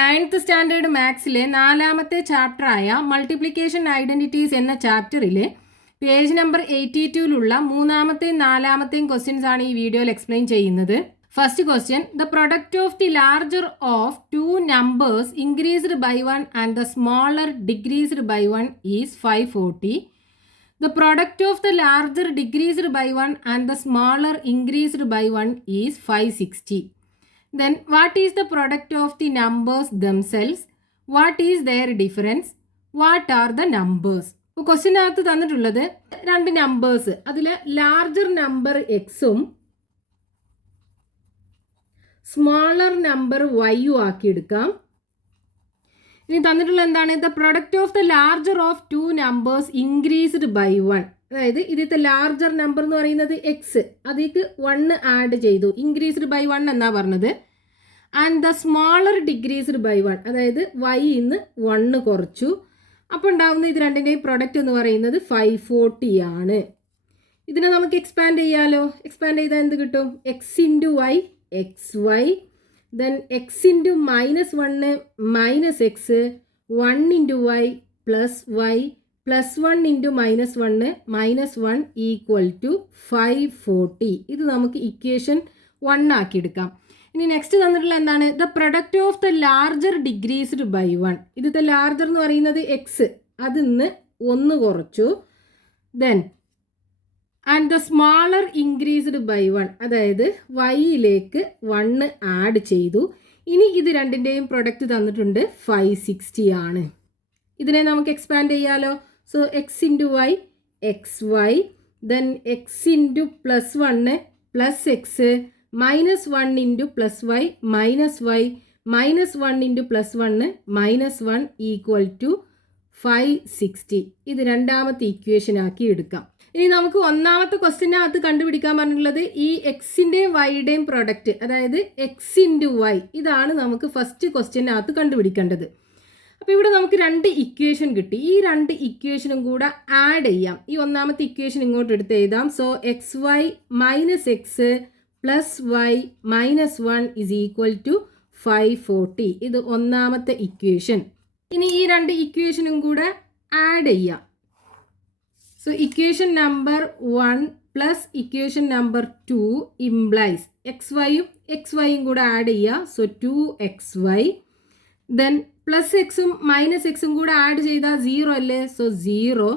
9th standard മാത്സിലെ 4ാമത്തെ ചാപ്റ്ററായ മൾട്ടിപ്ലിക്കേഷൻ ഐഡൻറ്റിറ്റീസ് എന്ന ചാപ്റ്ററിലെ പേജ് നമ്പർ 82ലുള്ള 3ാമത്തെയും 4ാമത്തെയും ക്വസ്റ്റ്യൻസ് ആണ് ഈ വീഡിയോയിൽ എക്സ്പ്ലെയിൻ ചെയ്യുന്നത്. First question, the product of the larger of two numbers increased by 1 and the smaller decreased by 1 is 540. The product of the larger decreased by 1 and the smaller increased by 1 is 560. Then what is the product of the numbers themselves? What is their difference? What are the numbers? ഇപ്പോൾ ക്വസ്റ്റ്യനകത്ത് തന്നിട്ടുള്ളത് രണ്ട് numbers, അതിൽ larger number എക്സും smaller number വൈയും ആക്കിയെടുക്കാം. ഇനി തന്നിട്ടുള്ള എന്താണ്? The product of the larger of two numbers increased by 1. അതായത് ഇതിലത്തെ ലാർജർ നമ്പർ എന്ന് പറയുന്നത് എക്സ്, അതിലേക്ക് 1 ആഡ് ചെയ്തു, ഇൻക്രീസ്ഡ് ബൈ 1 എന്നാണ് പറഞ്ഞത്. And the smaller decreased by 1, അതായത് വൈന്ന് 1 കുറച്ചു. അപ്പോൾ ഉണ്ടാകുന്ന ഇത് രണ്ടിൻ്റെയും പ്രൊഡക്റ്റ് എന്ന് പറയുന്നത് 540 ആണ്. ഇതിനെ നമുക്ക് എക്സ്പാൻഡ് ചെയ്യാലോ. എക്സ്പാൻഡ് ചെയ്താൽ എന്ത് കിട്ടും? X into y x y, then x into minus 1 minus x, 1 into y plus y plus 1 into minus 1 minus 1 equal to 540. ഇത് നമുക്ക് ഇക്വേഷൻ 1 ആക്കി എടുക്കാം. ഇനി നെക്സ്റ്റ് തന്നിട്ടുള്ള എന്താണ്? The product of the larger decreased by 1. ഇതിത്തെ ലാർജർ എന്ന് പറയുന്നത് എക്സ്, അതിന്ന് 1 കുറച്ചു. Then and the smaller increased by 1, അതായത് വൈയിലേക്ക് 1 ആഡ് ചെയ്തു. ഇനി ഇത് രണ്ടിൻ്റെയും പ്രൊഡക്റ്റ് തന്നിട്ടുണ്ട് 560 ആണ്. ഇതിനെ നമുക്ക് എക്സ്പാൻഡ് ചെയ്യാലോ. So x into y x y, then x into plus 1 plus x, minus 1 into plus y minus y, minus 1 into plus 1 minus 1 equal to 560. ഇത് രണ്ടാമത്തെ ഇക്വേഷൻ ആക്കി എടുക്കാം. ഇനി നമുക്ക് ഒന്നാമത്തെ ക്വസ്റ്റ്യനകത്ത് കണ്ടുപിടിക്കാൻ പറഞ്ഞിട്ടുള്ളത് ഈ എക്സിൻ്റെയും വൈയുടെയും പ്രൊഡക്റ്റ്, അതായത് എക്സ് ഇൻറ്റു വൈ, ഇതാണ് നമുക്ക് ഫസ്റ്റ് ക്വസ്റ്റ്യനകത്ത് കണ്ടുപിടിക്കേണ്ടത്. അപ്പോൾ ഇവിടെ നമുക്ക് 2 ഇക്വേഷൻ കിട്ടി. ഈ 2 ഇക്വേഷനും കൂടെ ആഡ് ചെയ്യാം. ഈ ഒന്നാമത്തെ ഇക്വേഷൻ ഇങ്ങോട്ട് എടുത്ത് എഴുതാം. So x y minus x plus y minus 1 is equal to 540. ഇത് ഒന്നാമത്തെ ഇക്വേഷൻ. ഇനി ഈ 2 ഇക്വേഷനും കൂടെ ആഡ് ചെയ്യാം. So equation number 1 plus equation number 2 implies xyയും xyയും കൂടെ ആഡ് ചെയ്യുക. സോ 2xy, ദെൻ പ്ലസ് എക്സും മൈനസ് എക്സും കൂടെ ആഡ് ചെയ്താൽ 0 അല്ലേ? സോ 0.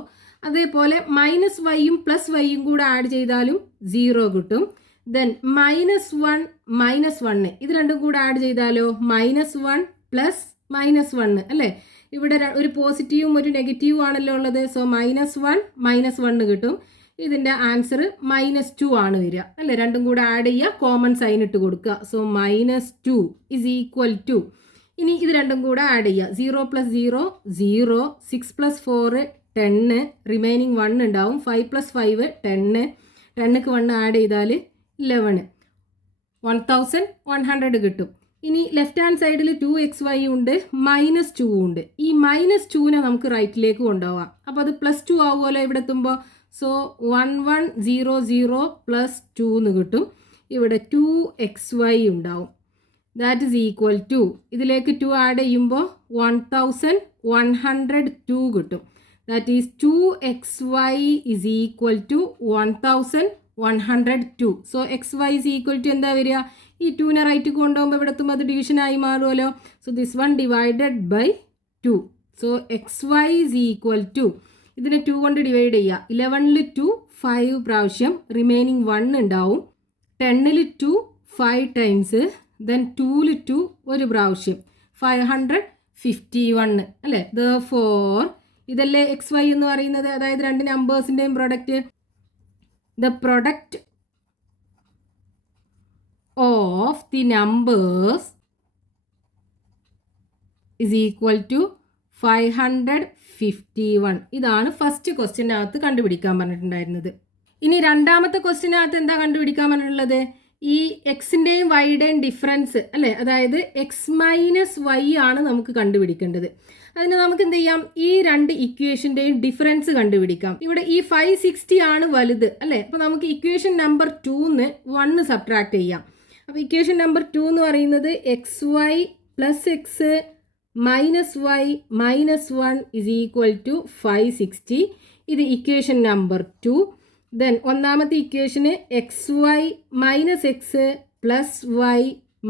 അതേപോലെ മൈനസ് വൈയും പ്ലസ് വൈയും കൂടെ ആഡ് ചെയ്താലും 0 കിട്ടും. ദെൻ മൈനസ് 1 മൈനസ് 1, ഇത് രണ്ടും കൂടെ ആഡ് ചെയ്താലോ മൈനസ് 1 പ്ലസ് മൈനസ് 1 അല്ലേ? ഇവിടെ ഒരു പോസിറ്റീവും ഒരു നെഗറ്റീവും ആണല്ലോ ഉള്ളത്. സോ മൈനസ് 1 മൈനസ് 1 കിട്ടും. ഇതിൻ്റെ ആൻസർ -2 ആണ് വരിക അല്ലേ? രണ്ടും കൂടെ ആഡ് ചെയ്യുക, കോമൺ സൈൻ ഇട്ട് കൊടുക്കുക. സോ -2 ഇസ് ഈക്വൽ ടു, ഇനി ഇത് രണ്ടും കൂടെ ആഡ് ചെയ്യുക. 0 പ്ലസ് 0 0, 6 പ്ലസ് 4 10, റിമൈനിങ് 1 ഉണ്ടാവും. 5 പ്ലസ് 5 10, 10ക്ക് 1 ആഡ് ചെയ്താൽ 11, 1100 കിട്ടും. ഇനി ലെഫ്റ്റ് ഹാൻഡ് സൈഡിൽ 2xy ഉണ്ട്, -2 ഉണ്ട്. ഈ -2നെ നമുക്ക് റൈറ്റിലേക്ക് കൊണ്ടുപോകാം. അപ്പോൾ അത് +2 ആവുമല്ലോ ഇവിടെ എത്തുമ്പോൾ. സോ 1100 പ്ലസ് 2 എന്ന് കിട്ടും. ഇവിടെ 2xy ഉണ്ടാവും. ദാറ്റ് ഈസ് ഈക്വൽ ടു, ഇതിലേക്ക് 2 ആഡ് ചെയ്യുമ്പോൾ 1102 കിട്ടും. That is 2xy is equal to 1102. So xy is equal to എന്താ വരിക? ഈ 2നെ റൈറ്റ് കൊണ്ടുപോകുമ്പോൾ ഇവിടെ എത്തുമ്പോൾ അത് ഡിവിഷനായി മാറുമല്ലോ. So this 1 divided by 2. So xy is equal to, ഇതിനെ 2 കൊണ്ട് ഡിവൈഡ് ചെയ്യുക. 11ൽ 2 5 പ്രാവശ്യം, റിമൈനിങ് 1 ഉണ്ടാവും. 10ൽ 2 5 ടൈംസ്, ദെൻ 2ൽ 2 ഒരു പ്രാവശ്യം, 551 അല്ലേ? ദെർഫോർ ഇതല്ലേ xy എന്ന് പറയുന്നത്, അതായത് രണ്ട് നമ്പേഴ്സിൻ്റെയും product. The product of the numbers is equal to 551. ഇതാണ് ഫസ്റ്റ് ക്വസ്റ്റ്യനകത്ത് കണ്ടുപിടിക്കാൻ പറഞ്ഞിട്ടുണ്ടായിരുന്നത്. ഇനി രണ്ടാമത്തെ ക്വസ്റ്റ്യനകത്ത് എന്താ കണ്ടുപിടിക്കാൻ പറഞ്ഞിട്ടുള്ളത്? ഈ എക്സിൻ്റെയും വൈയുടെയും ഡിഫറൻസ് അല്ലേ? അതായത് എക്സ് മൈനസ് വൈ ആണ് നമുക്ക് കണ്ടുപിടിക്കേണ്ടത്. അതിന് നമുക്ക് എന്ത് ചെയ്യാം? ഈ 2 ഇക്വേഷൻ്റെയും ഡിഫറൻസ് കണ്ടുപിടിക്കാം. ഇവിടെ ഈ 560 ആണ് വലുത് അല്ലേ? അപ്പോൾ നമുക്ക് ഇക്വേഷൻ നമ്പർ 2ന്ന് 1 സബ്ട്രാക്ട് ചെയ്യാം. അപ്പോൾ ഇക്വേഷൻ നമ്പർ 2 എന്ന് പറയുന്നത് xy plus x minus y minus 1 is equal to 560. ഇത് ഇക്വേഷൻ നമ്പർ 2. ദെൻ ഒന്നാമത്തെ ഇക്വേഷന് x y minus x plus y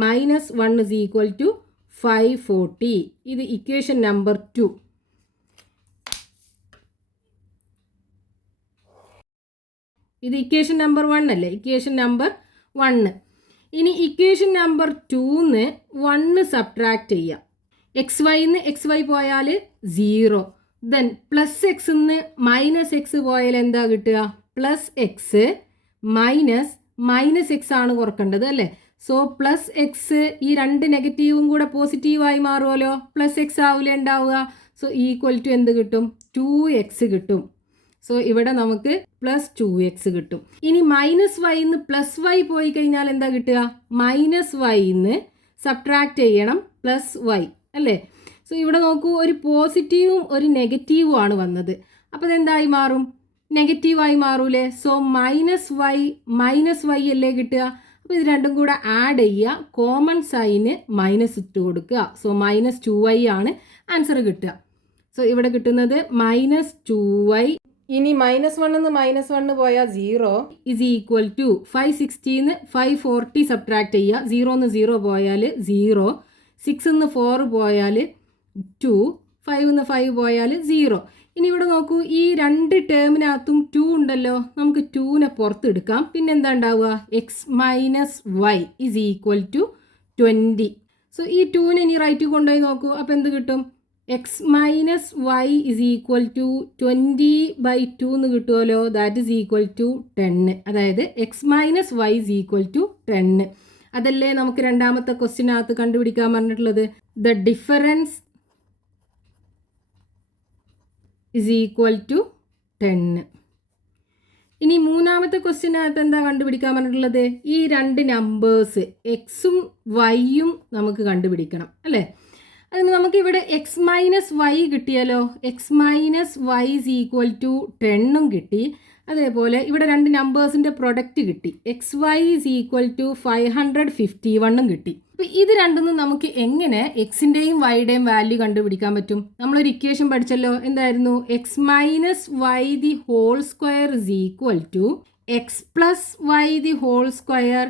minus 1 is equal to 540. ഇത് ഇക്വേഷൻ നമ്പർ 2. ഇത് ഇക്വേഷൻ നമ്പർ 1 അല്ലേ? Equation number 1. ഇനി ഇക്വേഷൻ നമ്പർ 2ന്ന് 1 സബ്ട്രാക്ട് ചെയ്യാം. X വൈന്ന് X Y പോയാൽ 0. Then plus എക്സ്ന്ന് minus X പോയാൽ എന്താ കിട്ടുക? പ്ലസ് എക്സ് മൈനസ് എക്സ് ആണ് കുറക്കേണ്ടത് അല്ലേ? സോ പ്ലസ് എക്സ്, ഈ രണ്ട് നെഗറ്റീവും കൂടെ പോസിറ്റീവായി മാറുമല്ലോ, പ്ലസ് എക്സ് ആവില്ലേ ഉണ്ടാവുക. സോ ഈക്വൽ ടു എന്ത് കിട്ടും? 2x കിട്ടും. സോ ഇവിടെ നമുക്ക് പ്ലസ് 2x കിട്ടും. ഇനി മൈനസ് വൈന്ന് പ്ലസ് വൈ പോയി കഴിഞ്ഞാൽ എന്താ കിട്ടുക? മൈനസ് വൈന്ന് സബ്ട്രാക്ട് ചെയ്യണം പ്ലസ് വൈ അല്ലേ? സോ ഇവിടെ നോക്കൂ, ഒരു പോസിറ്റീവും ഒരു നെഗറ്റീവും ആണ് വന്നത്. അപ്പോൾ ഇതെന്തായി മാറും? നെഗറ്റീവായി മാറൂലേ? സോ മൈനസ് വൈ അല്ലേ കിട്ടുക? അപ്പോൾ ഇത് രണ്ടും കൂടെ ആഡ് ചെയ്യുക, കോമൺ സൈന് മൈനസ് ഇട്ട് കൊടുക്കുക. സോ മൈനസ് 2y ആണ് ആൻസർ കിട്ടുക. സോ ഇവിടെ കിട്ടുന്നത് മൈനസ് 2y. ഇനി മൈനസ് 1 മൈനസ് 1 പോയാൽ 0 ഇസ് ഈക്വൽ ടു 560 540 സബ്ട്രാക്ട് ചെയ്യുക. 0 0 പോയാൽ 0, 6 4 പോയാൽ 2, 5 5 പോയാൽ 0. ഇനി ഇവിടെ നോക്കൂ, ഈ രണ്ട് ടേമിനകത്തും 2 ഉണ്ടല്ലോ, നമുക്ക് 2നെ പുറത്തെടുക്കാം. പിന്നെ എന്താ ഉണ്ടാവുക? X minus y is equal to 20. So ഈ 2നെ ഇനി റൈറ്റ് കൊണ്ടുപോയി നോക്കൂ. അപ്പോൾ എന്ത് കിട്ടും? X minus y is equal to 20/2 എന്ന് കിട്ടുമല്ലോ. That is equal to 10. അതായത് x minus y is equal to 10. അതല്ലേ നമുക്ക് രണ്ടാമത്തെ ക്വസ്റ്റ്യനകത്ത് കണ്ടുപിടിക്കാൻ പറഞ്ഞിട്ടുള്ളത്? The difference is equal to 10. ഇനി മൂന്നാമത്തെ ക്വസ്റ്റ്യനകത്ത് എന്താ കണ്ടുപിടിക്കാൻ പറഞ്ഞിട്ടുള്ളത്? ഈ രണ്ട് നമ്പേഴ്സ് എക്സും വൈയും നമുക്ക് കണ്ടുപിടിക്കണം അല്ലേ? അതിന് നമുക്കിവിടെ എക്സ് മൈനസ് വൈ കിട്ടിയാലോ. X minus y is equal to 10 കിട്ടി. അതേപോലെ ഇവിടെ രണ്ട് നമ്പേഴ്സിൻ്റെ പ്രൊഡക്റ്റ് കിട്ടി. X y is equal to 551 കിട്ടി. അപ്പോൾ ഇത് രണ്ടൊന്നും നമുക്ക് എങ്ങനെ എക്സിൻ്റെയും വൈയുടെയും വാല്യൂ കണ്ടുപിടിക്കാൻ പറ്റും? നമ്മളൊരു ഇക്വേഷൻ പഠിച്ചല്ലോ, എന്തായിരുന്നു? X minus y the whole square is equal to x plus y the whole square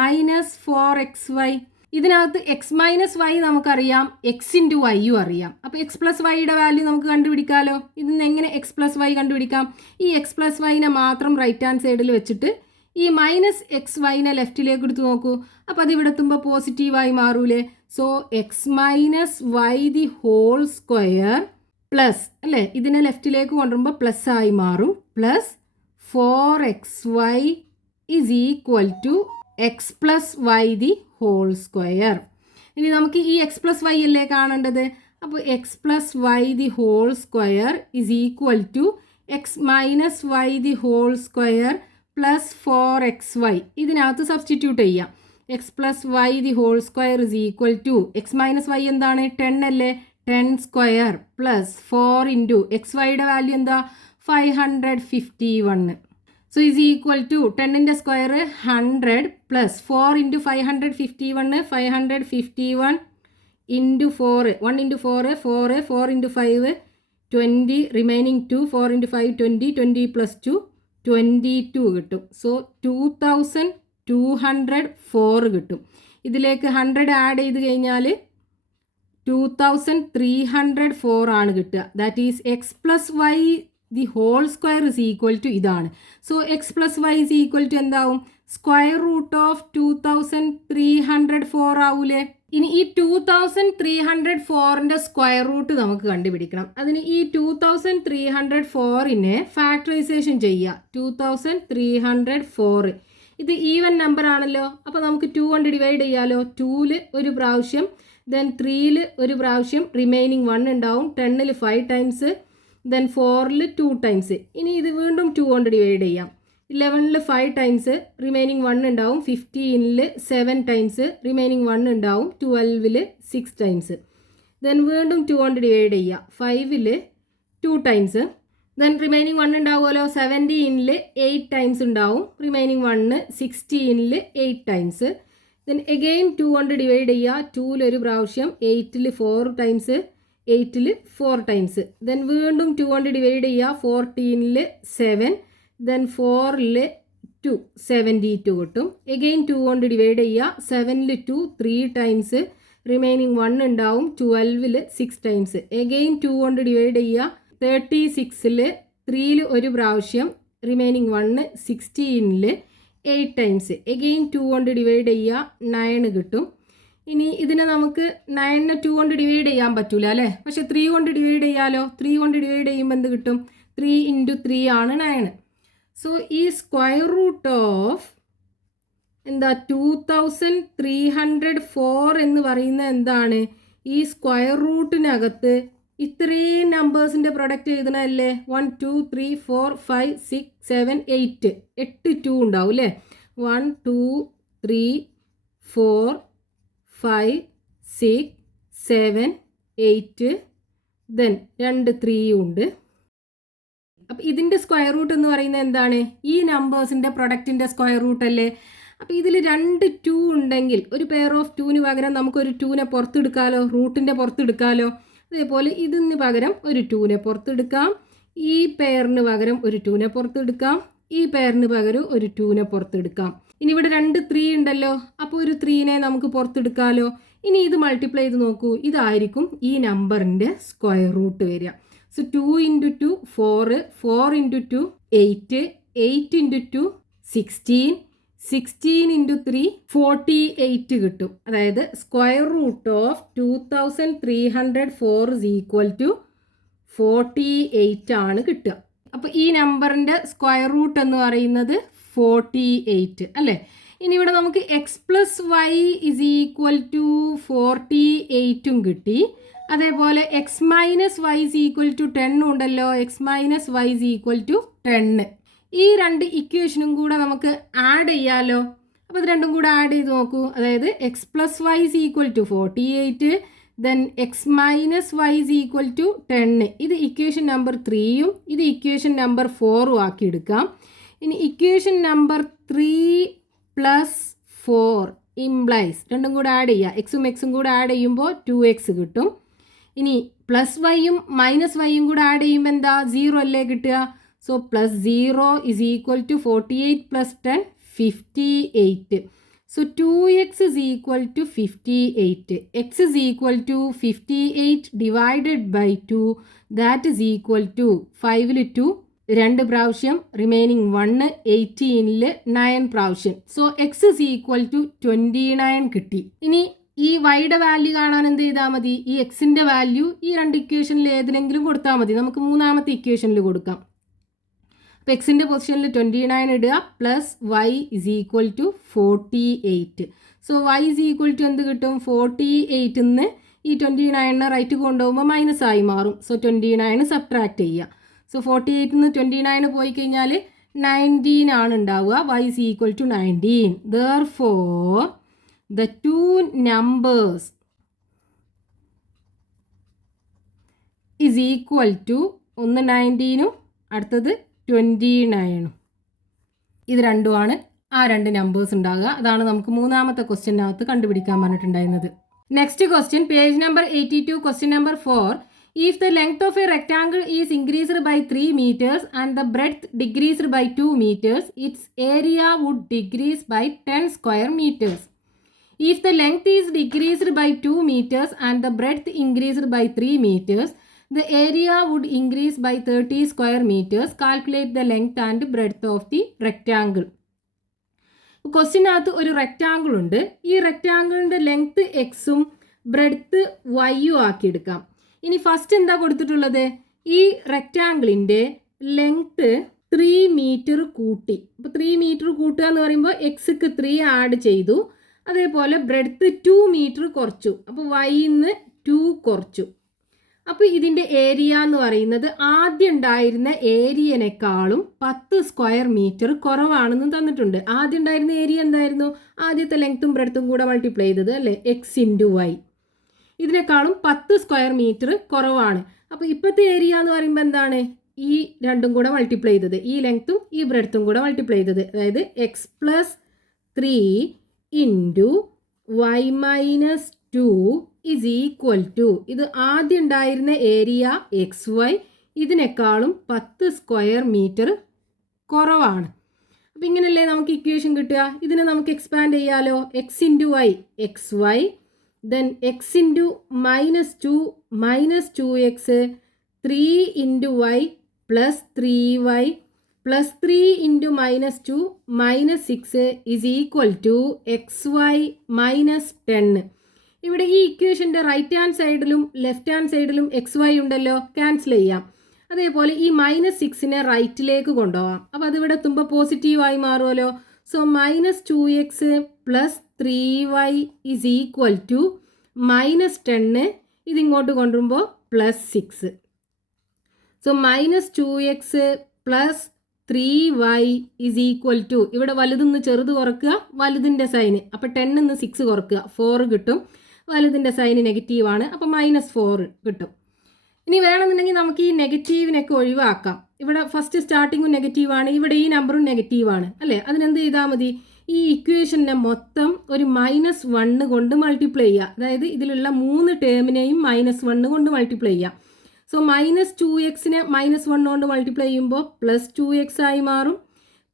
minus 4xy. ഇതിനകത്ത് എക്സ് മൈനസ് വൈ നമുക്കറിയാം, എക്സ് ഇൻറ്റു വൈയും അറിയാം. അപ്പോൾ എക്സ് പ്ലസ് വൈയുടെ വാല്യൂ നമുക്ക് കണ്ടുപിടിക്കാമല്ലോ. ഇതിന് എങ്ങനെ എക്സ് പ്ലസ് വൈ കണ്ടുപിടിക്കാം? ഈ എക്സ് പ്ലസ് വൈനെ മാത്രം റൈറ്റ് ഹാൻഡ് സൈഡിൽ വെച്ചിട്ട് ഈ മൈനസ് എക്സ് വൈനെ ലെഫ്റ്റിലേക്ക് എടുത്ത് നോക്കൂ. അപ്പോൾ അത് ഇവിടെ എത്തുമ്പോൾ പോസിറ്റീവായി മാറൂലേ? So x minus y the whole square plus അല്ലേ, ഇതിനെ ലെഫ്റ്റിലേക്ക് കൊണ്ടുവരുമ്പോൾ പ്ലസ് ആയി മാറും, plus 4xy is equal to x plus y the whole square. ഇനി നമുക്ക് ഈ എക്സ് പ്ലസ് വൈ അല്ലേ കാണേണ്ടത്? അപ്പോൾ x plus y the whole square is equal to x minus y the whole square plus 4xy. ഇതിനകത്ത് substitute ചെയ്യാം. X plus y the whole square is equal to x minus y എന്താണ്? 10 അല്ലേ? 10 square plus 4 into x വൈയുടെ value എന്താ? 551. So is equal to 10ൻ്റെ square 100 plus 4 into 551 551 into 4 1 into 4 4 4 into 5 20 remaining 2 4 into 5 20 20 plus 2 22 കിട്ടും. So 2204 കിട്ടും. ഇതിലേക്ക് 100 add ചെയ്ത് കഴിഞ്ഞാൽ 2304 ആണ് കിട്ടുക. That is x plus y the whole square is equal to ഇതാണ്. So x plus y is equal to എന്താവും? സ്ക്വയർ റൂട്ട് ഓഫ് 2304 ആവൂലേ? ഇനി ഈ 2304ൻ്റെ സ്ക്വയർ റൂട്ട് നമുക്ക് കണ്ടുപിടിക്കണം. അതിന് ഈ 2304നെ ഫാക്ടറൈസേഷൻ ചെയ്യുക. 2304 ഇത് ഈവൻ നമ്പർ ആണല്ലോ. അപ്പോൾ നമുക്ക് 2 കൊണ്ട് ഡിവൈഡ് ചെയ്യാമല്ലോ. 2ൽ ഒരു പ്രാവശ്യം, ദെൻ 3ൽ ഒരു പ്രാവശ്യം, റിമൈനിങ് 1 ഉണ്ടാവും. 10ൽ 5 ടൈംസ്, ദെൻ 4ൽ 2 ടൈംസ്. ഇനി ഇത് വീണ്ടും 2 കൊണ്ട് ഡിവൈഡ് ചെയ്യാം. 11ൽ 5 ടൈംസ്, റിമൈനിങ് 1 ഉണ്ടാവും. 15ൽ 7 ടൈംസ്, റിമൈനിങ് 1 ഉണ്ടാവും. 12ൽ 6 ടൈംസ്. ദെൻ വീണ്ടും 2 കൊണ്ട് ഡിവൈഡ് ചെയ്യുക. 5ൽ 2 ടൈംസ്, ദെൻ റിമൈനിങ് 1 ഉണ്ടാവുമല്ലോ. 17ൽ 8 ടൈംസ് ഉണ്ടാവും. Remaining 1 16ൽ 8 times. ദെൻ എഗെയിൻ 2 കൊണ്ട് ഡിവൈഡ് ചെയ്യുക. 2ൽ ഒരു പ്രാവശ്യം, 8ൽ 4 ടൈംസ്, 8ൽ 4 ടൈംസ്. ദെൻ വീണ്ടും 2 കൊണ്ട് ഡിവൈഡ് ചെയ്യുക. 14ൽ 7, ദെൻ 4ൽ 2, 72 കിട്ടും. എഗെയിൻ 2 കൊണ്ട് ഡിവൈഡ് ചെയ്യുക. 7ൽ 2 3 ടൈംസ്, റിമൈനിങ് 1 ഉണ്ടാവും. 12ൽ 6 ടൈംസ്. എഗെയിൻ 2 കൊണ്ട് ഡിവൈഡ് ചെയ്യുക. 36ൽ 3ൽ ഒരു പ്രാവശ്യം, റിമൈനിങ് 1, 16ൽ 8 ടൈംസ്. എഗെയിൻ 2 കൊണ്ട് ഡിവൈഡ് ചെയ്യുക. 9 കിട്ടും. ഇനി ഇതിനെ നമുക്ക് 9നെ 2 കൊണ്ട് ഡിവൈഡ് ചെയ്യാൻ പറ്റൂല അല്ലേ, പക്ഷെ 3 കൊണ്ട് ഡിവൈഡ് ചെയ്യാലോ. 3 കൊണ്ട് ഡിവൈഡ് ചെയ്യുമ്പോൾ എന്ത് കിട്ടും? 3 × 3 ആണ് 9. സോ ഈ സ്ക്വയർ റൂട്ട് ഓഫ് എന്താ 2304 എന്ന് പറയുന്നത് എന്താണ്? ഈ സ്ക്വയർ റൂട്ടിനകത്ത് ഇത്രയും നമ്പേഴ്സിൻ്റെ പ്രൊഡക്റ്റ് എഴുതണമല്ലേ. 1 2 3 4 5 6 7 8 8 2 ഉണ്ടാവും അല്ലേ. 1 2 3 4 5 6 7 8 ദെൻ 2 3 ഉണ്ട്. അപ്പം ഇതിൻ്റെ സ്ക്വയർ റൂട്ട് എന്ന് പറയുന്നത് എന്താണ്? ഈ നമ്പേഴ്സിൻ്റെ പ്രൊഡക്റ്റിൻ്റെ സ്ക്വയർ റൂട്ട് അല്ലേ. അപ്പോൾ ഇതിൽ 2 2 ഉണ്ടെങ്കിൽ ഒരു പെയർ ഓഫ് 2ന് പകരം നമുക്കൊരു 2നെ പുറത്തെടുക്കാമല്ലോ, റൂട്ടിൻ്റെ പുറത്തെടുക്കാമല്ലോ. അതേപോലെ ഇതിന് പകരം ഒരു 2നെ പുറത്തെടുക്കാം. ഈ പെയറിന് പകരം ഒരു 2നെ പുറത്തെടുക്കാം. ഈ പെയറിന് പകരം ഒരു 2നെ പുറത്തെടുക്കാം. ഇനി ഇവിടെ 2 3 ഉണ്ടല്ലോ, അപ്പോൾ ഒരു 3നെ നമുക്ക് പുറത്തെടുക്കാമല്ലോ. ഇനി ഇത് മൾട്ടിപ്ലൈ ചെയ്ത് നോക്കൂ, ഇതായിരിക്കും ഈ നമ്പറിൻ്റെ സ്ക്വയർ റൂട്ട് വരിക. സോ 2 × 2 4, 4 × 2 8, 8 × 2 16, 16 × 3 48 കിട്ടും. അതായത് സ്ക്വയർ റൂട്ട് ഓഫ് 2304 = 48 ആണ് കിട്ടുക. അപ്പോൾ ഈ നമ്പറിൻ്റെ സ്ക്വയർ റൂട്ട് എന്ന് പറയുന്നത് 48 അല്ലേ. ഇനി ഇവിടെ നമുക്ക് x+y = 48ഉം കിട്ടി. അതേപോലെ x-y = 10 ഉണ്ടല്ലോ. x-y = 10. ഈ 2 ഇക്വേഷനും കൂടെ നമുക്ക് ആഡ് ചെയ്യാമല്ലോ. അപ്പോൾ ഇത് രണ്ടും കൂടെ ആഡ് ചെയ്ത് നോക്കൂ. അതായത് x+y = 48, ദെൻ x-y = 10. ഇത് ഇക്വേഷൻ നമ്പർ 3ഉം ഇത് ഇക്വേഷൻ നമ്പർ 4ഉം ആക്കി എടുക്കാം. ഇനി ഇക്വേഷൻ നമ്പർ 3 + 4 ഇംപ്ലൈസ് രണ്ടും കൂടെ ആഡ് ചെയ്യുക. എക്സും എക്സും കൂടെ ആഡ് ചെയ്യുമ്പോൾ 2x കിട്ടും. ഇനി +y-യും -y-യും കൂടെ ആഡ് ചെയ്യുമ്പോൾ എന്താ? 0 അല്ലേ കിട്ടുക. So +0 = 48 + 10 58. So 2x = 58. X = 58 divided by 2, that is equal to 5ൽ 2 2 പ്രാവശ്യം, റിമൈനിങ് 1 18ൽ 9 പ്രാവശ്യം. സോ x = 29 കിട്ടി. ഇനി ഈ വൈയുടെ വാല്യൂ കാണാൻ എന്ത് ചെയ്താൽ മതി? ഈ എക്സിൻ്റെ വാല്യൂ ഈ 2 ഇക്വേഷനിൽ ഏതിലെങ്കിലും കൊടുത്താൽ മതി. നമുക്ക് മൂന്നാമത്തെ ഇക്വേഷനിൽ കൊടുക്കാം. അപ്പോൾ എക്സിൻ്റെ പൊസിഷനിൽ 29 ഇടുക, +y = 48. സോ y = എന്ത് കിട്ടും? 48 നിന്ന് ഈ 29നെ റൈറ്റ് കൊണ്ടുപോകുമ്പോൾ -ആയി മാറും. സോ 29 സബ്ട്രാക്ട് ചെയ്യുക. സോ 48 നിന്ന് 29 പോയി കഴിഞ്ഞാൽ 19 ആണ് ഉണ്ടാവുക. y = 19. Therefore, the two numbers is equal to ഒന്ന് 19ഉം അടുത്തത് 29. ഇത് രണ്ടുമാണ് ആ 2 നമ്പേഴ്സ് ഉണ്ടാകുക. അതാണ് നമുക്ക് മൂന്നാമത്തെ ക്വസ്റ്റ്യനകത്ത് കണ്ടുപിടിക്കാൻ പറഞ്ഞിട്ടുണ്ടായിരുന്നത്. Next question, page number 82, question number 4. If the length of a rectangle is increased by 3 meters and the breadth decreased by 2 meters, its area would decrease by 10 square meters. If the length is decreased by 2 meters and the breadth increased by 3 meters, the area would increase by 30 square meters. Calculate the length and breadth of the rectangle. ക്വസ്റ്റ്യനകത്ത് ഒരു rectangle ഉണ്ട്. ഈ റെക്റ്റാങ്കിളിൻ്റെ length എക്സും breadth വൈയും ആക്കിയെടുക്കാം. ഇനി first എന്താ കൊടുത്തിട്ടുള്ളത്? ഈ റെക്റ്റാങ്കിളിൻ്റെ length 3 metre കൂട്ടി. അപ്പോൾ 3 മീറ്റർ കൂട്ടുക എന്ന് പറയുമ്പോൾ എക്സ്ക്ക് 3 ആഡ് ചെയ്തു. അതേപോലെ ബ്രെഡ്ത്ത് 2 മീറ്റർ കുറച്ചു. അപ്പോൾ വൈന്ന് 2 കുറച്ചു. അപ്പോൾ ഇതിൻ്റെ ഏരിയ എന്ന് പറയുന്നത് ആദ്യം ഉണ്ടായിരുന്ന ഏരിയനേക്കാളും 10 സ്ക്വയർ മീറ്റർ കുറവാണെന്ന് തന്നിട്ടുണ്ട്. ആദ്യം ഉണ്ടായിരുന്ന ഏരിയ എന്തായിരുന്നു? ആദ്യത്തെ ലെങ്ത്തും ബ്രെഡ്ത്തും കൂടെ മൾട്ടിപ്ലൈ ചെയ്തത് അല്ലേ, x × y. ഇതിനേക്കാളും 10 സ്ക്വയർ മീറ്റർ കുറവാണ്. അപ്പോൾ ഇപ്പോഴത്തെ ഏരിയ എന്ന് പറയുമ്പോൾ എന്താണ്? ഈ രണ്ടും കൂടെ മൾട്ടിപ്ലൈ ചെയ്തത്, ഈ ലെങ്ത്തും ഈ ബ്രെഡ്ത്തും കൂടെ മൾട്ടിപ്ലൈ ചെയ്തത്. അതായത് x + 3 × y minus 2 is equal to, ഇത് ആദ്യം ഉണ്ടായിരുന്ന ഏരിയ എക്സ് വൈ ഇതിനേക്കാളും 10 സ്ക്വയർ മീറ്റർ കുറവാണ്. അപ്പം ഇങ്ങനല്ലേ നമുക്ക് ഇക്വേഷൻ കിട്ടുക. ഇതിനെ നമുക്ക് എക്സ്പാൻഡ് ചെയ്യാലോ. X into y x y, then x into minus 2 x, 3 into y plus 3y plus 3 into minus 2 minus 6 is equal to x y minus 10. ഇവിടെ ഈ ഇക്വേഷൻ്റെ റൈറ്റ് ഹാൻഡ് സൈഡിലും ലെഫ്റ്റ് ഹാൻഡ് സൈഡിലും എക്സ് വൈ ഉണ്ടല്ലോ, cancel ചെയ്യാം. അതേപോലെ ഈ minus 6നെ റൈറ്റിലേക്ക് കൊണ്ടുപോകാം. അപ്പോൾ അതിവിടെ എത്തുമ്പോൾ പോസിറ്റീവായി മാറുമല്ലോ. So minus 2x plus 3y is equal to minus 10, ഇതിങ്ങോട്ട് കൊണ്ടുവരുമ്പോൾ plus 6. So minus 2x plus 3y is equal to, ഇവിടെ വലുതിന്ന് ചെറുത് കുറക്കുക, വലുതിൻ്റെ സൈന്. അപ്പോൾ 10 6 കുറക്കുക, 4 കിട്ടും. വലുതിൻ്റെ സൈന് നെഗറ്റീവാണ്, അപ്പോൾ മൈനസ് 4 കിട്ടും. ഇനി വേണമെന്നുണ്ടെങ്കിൽ നമുക്ക് ഈ നെഗറ്റീവിനൊക്കെ ഒഴിവാക്കാം. ഇവിടെ ഫസ്റ്റ് സ്റ്റാർട്ടിങ്ങും നെഗറ്റീവാണ്, ഇവിടെ ഈ നമ്പറും നെഗറ്റീവാണ് അല്ലേ. അതിനെന്ത് ചെയ്താൽ മതി, ഈ ഇക്വേഷനെ മൊത്തം ഒരു -1 കൊണ്ട് മൾട്ടിപ്ലൈ ചെയ്യുക. അതായത് ഇതിലുള്ള 3 ടേമിനെയും -1 കൊണ്ട് മൾട്ടിപ്ലൈ ചെയ്യുക. സോ മൈനസ് 2xനെ -1 കൊണ്ട് മൾട്ടിപ്ലൈ ചെയ്യുമ്പോൾ പ്ലസ് 2x ആയി മാറും.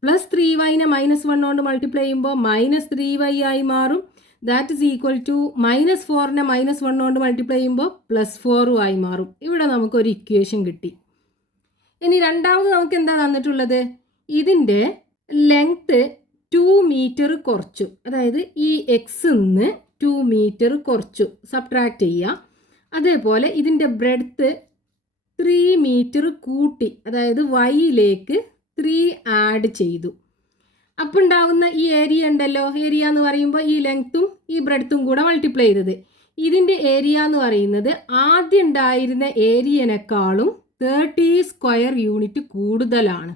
പ്ലസ് 3yനെ -1 കൊണ്ട് മൾട്ടിപ്ലൈ ചെയ്യുമ്പോൾ മൈനസ് 3y ആയി മാറും. That is equal to minus 4നെ -1 കൊണ്ട് മൾട്ടിപ്ലൈ ചെയ്യുമ്പോൾ പ്ലസ് 4 ആയി മാറും. ഇവിടെ നമുക്കൊരു ഇക്വേഷൻ കിട്ടി. ഇനി രണ്ടാമത് നമുക്ക് എന്താ തന്നിട്ടുള്ളത്, ഇതിൻ്റെ ലെങ്ത്ത് 2 മീറ്റർ കുറച്ചു. അതായത് ഈ എക്സിന്ന് 2 മീറ്റർ കുറച്ചു, സബ്ട്രാക്ട് ചെയ്യുക. അതേപോലെ ഇതിൻ്റെ ബ്രെഡ്ത്ത് 3 മീറ്റർ കൂട്ടി, അതായത് വൈയിലേക്ക് 3 ആഡ് ചെയ്തു. അപ്പം ഉണ്ടാവുന്ന ഈ ഏരിയ ഉണ്ടല്ലോ, ഏരിയ എന്ന് പറയുമ്പോൾ ഈ ലെങ്ത്തും ഈ ബ്രെഡ്ത്തും കൂടെ മൾട്ടിപ്ലൈ ചെയ്തത്. ഇതിൻ്റെ ഏരിയ എന്ന് പറയുന്നത് ആദ്യം ഉണ്ടായിരുന്ന ഏരിയനേക്കാളും 30 സ്ക്വയർ യൂണിറ്റ് കൂടുതലാണ്.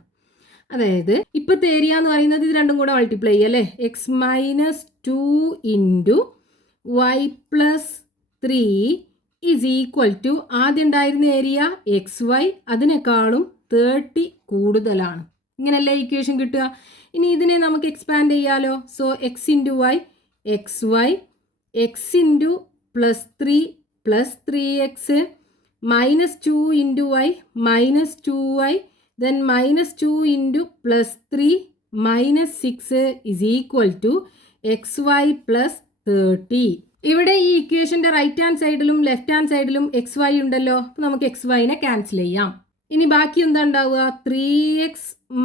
അതായത് ഇപ്പോഴത്തെ ഏരിയ എന്ന് പറയുന്നത് ഇത് രണ്ടും കൂടെ മൾട്ടിപ്ലൈ ചെയ്യുക അല്ലേ. X minus 2 into y plus 3 is equal to ആദ്യം ഉണ്ടായിരുന്ന ഏരിയ എക്സ് വൈ അതിനേക്കാളും 30 കൂടുതലാണ്. ഇങ്ങനെയല്ലേ ഇക്വേഷൻ കിട്ടുക. ഇനി ഇതിനെ നമുക്ക് എക്സ്പാൻഡ് ചെയ്യാലോ. So x into y x y, x into plus 3 plus 3x, minus 2 into y minus 2y, then minus 2 into plus 3 minus 6 is equal to x y plus 30. ഇവിടെ ഈ ഇക്വേഷൻ്റെ റൈറ്റ് ഹാൻഡ് സൈഡിലും left hand സൈഡിലും x y ഉണ്ടല്ലോ. അപ്പോൾ നമുക്ക് X വൈനെ cancel ചെയ്യാം. ഇനി ബാക്കി എന്താ ഉണ്ടാവുക, 3x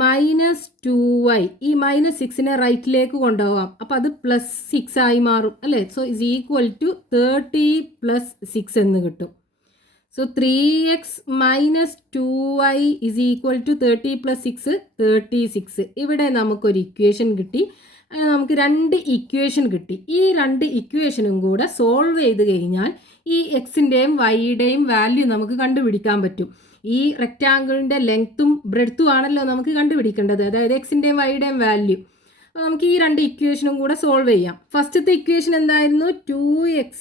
മൈനസ് 2y, ഈ മൈനസ് 6നെ റൈറ്റിലേക്ക് കൊണ്ടുപോകാം. അപ്പോൾ അത് പ്ലസ് 6 ആയി മാറും അല്ലേ. So is equal to 30 plus 6 എന്ന് കിട്ടും. So 3x minus 2y is equal to 30 plus 6 36. ഇവിടെ നമുക്കൊരു ഇക്വേഷൻ കിട്ടി. നമുക്ക് 2 ഇക്വേഷൻ കിട്ടി. ഈ 2 ഇക്വേഷനും കൂടെ സോൾവ് ചെയ്ത് കഴിഞ്ഞാൽ ഈ എക്സിൻ്റെയും വൈയുടെയും വാല്യൂ നമുക്ക് കണ്ടുപിടിക്കാൻ പറ്റും. ഈ റെക്റ്റാങ്കിളിൻ്റെ ലെങ്ത്തും ബ്രെഡ്ത്തും ആണല്ലോ നമുക്ക് കണ്ടുപിടിക്കേണ്ടത്, അതായത് എക്സിൻ്റെയും വൈയുടെയും വാല്യൂ. അപ്പോൾ നമുക്ക് ഈ 2 ഇക്വേഷനും കൂടെ സോൾവ് ചെയ്യാം. ഫസ്റ്റത്തെ ഇക്വേഷൻ എന്തായിരുന്നു, 2x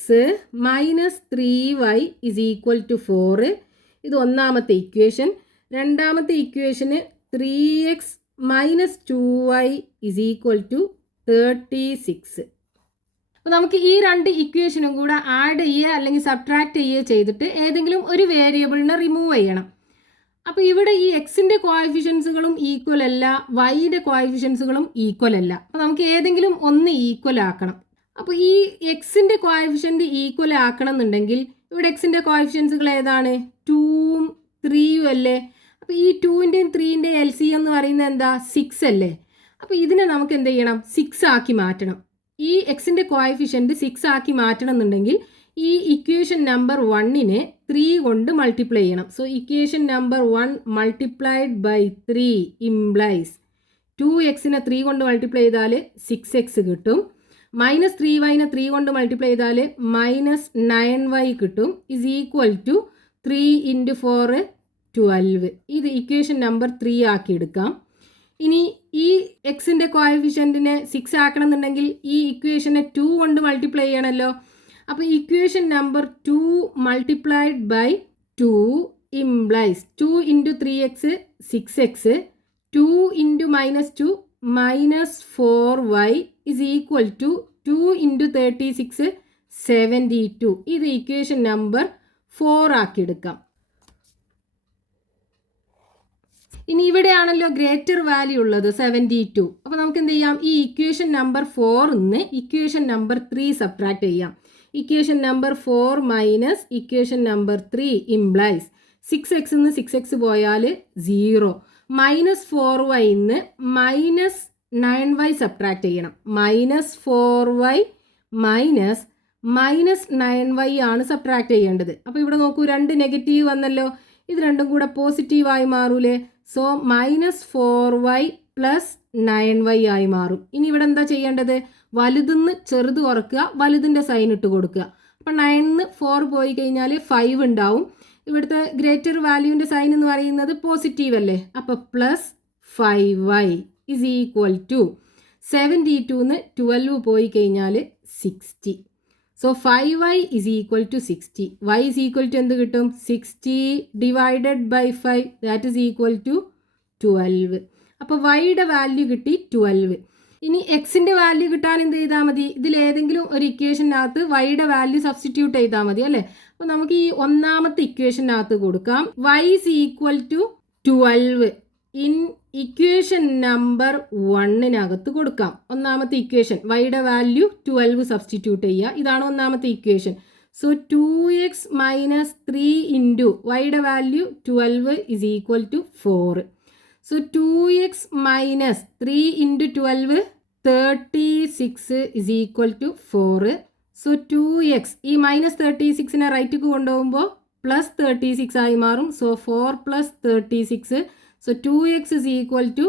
minus 3y is equal to 4. ഇത് ഒന്നാമത്തെ ഇക്വേഷൻ. രണ്ടാമത്തെ ഇക്വേഷന് 3x minus 2y is equal to 36. അപ്പോൾ നമുക്ക് ഈ 2 ഇക്വേഷനും കൂടെ ആഡ് ചെയ്യുക അല്ലെങ്കിൽ സബ്ട്രാക്ട് ചെയ്യുക ചെയ്തിട്ട് ഏതെങ്കിലും ഒരു വേരിയബിളിനെ റിമൂവ് ചെയ്യണം. അപ്പോൾ ഇവിടെ ഈ എക്സിൻ്റെ കോഎഫിഷ്യൻസുകളും ഈക്വൽ അല്ല, വൈയുടെ കോഎഫിഷ്യൻസുകളും ഈക്വൽ അല്ല. അപ്പോൾ നമുക്ക് ഏതെങ്കിലും ഒന്ന് ഈക്വൽ ആക്കണം. അപ്പോൾ ഈ എക്സിൻ്റെ കോഎഫിഷ്യൻ്റ് ഈക്വൽ ആക്കണം എന്നുണ്ടെങ്കിൽ ഇവിടെ എക്സിൻ്റെ കോഎഫിഷ്യൻസുകൾ ഏതാണ്, 2ഉം 3ഉം അല്ലേ. അപ്പോൾ ഈ 2ൻ്റെയും 3ൻ്റെയും LCM എന്ന് പറയുന്നത് എന്താ, 6 അല്ലേ. അപ്പോൾ ഇതിനെ നമുക്ക് എന്ത് ചെയ്യണം, 6 ആക്കി മാറ്റണം. ഈ എക്സിൻ്റെ കോഎഫിഷ്യൻ്റ് 6 ആക്കി മാറ്റണം എന്നുണ്ടെങ്കിൽ ഈ ഇക്വേഷൻ നമ്പർ 1നെ 3 കൊണ്ട് മൾട്ടിപ്ലൈ ചെയ്യണം. So equation number 1 multiplied by 3 implies 2xനെ 3 കൊണ്ട് മൾട്ടിപ്ലൈ ചെയ്താൽ 6x കിട്ടും. മൈനസ് 3yനെ 3 കൊണ്ട് മൾട്ടിപ്ലൈ ചെയ്താൽ മൈനസ് 9y കിട്ടും. Is equal to 3 into 4 12. ഇത് ഇക്വേഷൻ നമ്പർ 3 ആക്കി എടുക്കാം. ഇനി ഈ എക്സിൻ്റെ കോഎഫിഷ്യൻറ്റിനെ 6 ആക്കണം എന്നുണ്ടെങ്കിൽ ഈ ഇക്വേഷനെ 2 കൊണ്ട് മൾട്ടിപ്ലൈ ചെയ്യണമല്ലോ. അപ്പോൾ equation number 2 multiplied by 2 implies 2 into 3x 6x, 2 into minus 2 minus 4y is equal to 2 into 36 72. ഇത് ഇക്വേഷൻ നമ്പർ 4 ആക്കി എടുക്കാം. ഇനി ഇവിടെയാണല്ലോ ഗ്രേറ്റർ വാല്യൂ ഉള്ളത് 72. അപ്പോൾ നമുക്ക് എന്ത് ചെയ്യാം, ഈ equation number 4 equation number 3 subtract ചെയ്യാം. Equation number 4 minus equation number 3 implies 6x 6x പോയാൽ 0. Minus 4y minus 9y subtract ചെയ്യണം. മൈനസ് 4y മൈനസ് 9y ആണ് സബ്ട്രാക്ട് ചെയ്യേണ്ടത്. അപ്പോൾ ഇവിടെ നോക്കൂ, 2 നെഗറ്റീവ് വന്നല്ലോ, ഇത് രണ്ടും കൂടെ പോസിറ്റീവായി മാറൂലേ. So minus 4y plus 9y ആയി മാറും. ഇനി ഇവിടെ എന്താ ചെയ്യേണ്ടത്, വലുതിന്ന് ചെറുത് കുറക്കുക, വലുതിൻ്റെ സൈൻ ഇട്ട് കൊടുക്കുക. അപ്പം 9 4 പോയി കഴിഞ്ഞാൽ 5 ഉണ്ടാവും. ഇവിടുത്തെ ഗ്രേറ്റർ വാല്യൂവിൻ്റെ സൈൻ എന്ന് പറയുന്നത് പോസിറ്റീവ് അല്ലേ. അപ്പോൾ plus 5y is equal to 72 12 പോയി കഴിഞ്ഞാൽ 60. So 5y is equal to 60. y is equal to എന്ത് കിട്ടും, 60 divided by 5 that is equal to 12. അപ്പോൾ വൈയുടെ വാല്യൂ കിട്ടി 12. ഇനി എക്സിൻ്റെ വാല്യൂ കിട്ടാൻ എന്ത് ചെയ്താൽ മതി, ഇതിലേതെങ്കിലും ഒരു ഇക്വേഷനകത്ത് വൈയുടെ വാല്യൂ സബ്സ്റ്റിറ്റ്യൂട്ട് ചെയ്താൽ മതി അല്ലേ. അപ്പോൾ നമുക്ക് ഈ ഒന്നാമത്തെ ഇക്വേഷനകത്ത് കൊടുക്കാം y is equal to 12 in equation number 1 കൊടുക്കാം. ഒന്നാമത്തെ ഇക്വേഷൻ വൈയുടെ വാല്യൂ 12 സബ്സ്റ്റിറ്റ്യൂട്ട് ചെയ്യുക. ഇതാണ് ഒന്നാമത്തെ equation. So 2x minus 3 into വൈയുടെ value 12 is equal to 4. So 2x minus 3 into 12 36 is equal to 4. So 2x ഈ മൈനസ് 36നെ റൈറ്റിക്ക് കൊണ്ടുപോകുമ്പോൾ പ്ലസ് 36 ആയി മാറും. So 4 plus 36. So 2x is equal to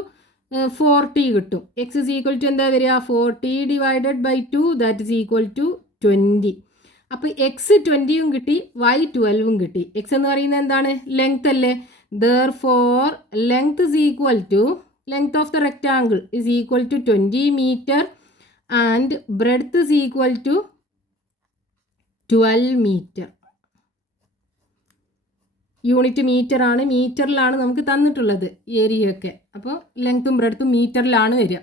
40 കിട്ടും. എക്സ് ഇസ് ഈക്വൽ ടു എന്താ വരിക, 40 divided by 2 that is equal to 20. അപ്പോൾ X 20 കിട്ടി, y 12 കിട്ടി. എക്സ് എന്ന് പറയുന്നത് എന്താണ്, ലെങ്ത് അല്ലേ. Therefore length is equal to length of the rectangle is equal to 20 meter and breadth is equal to 12 meter. Unit metre ആണ്, മീറ്ററിലാണ് നമുക്ക് തന്നിട്ടുള്ളത് ഏരിയ ഒക്കെ. അപ്പോൾ ലെങ്ത്തും ബ്രെഡ്ത്തും മീറ്ററിലാണ് വരിക.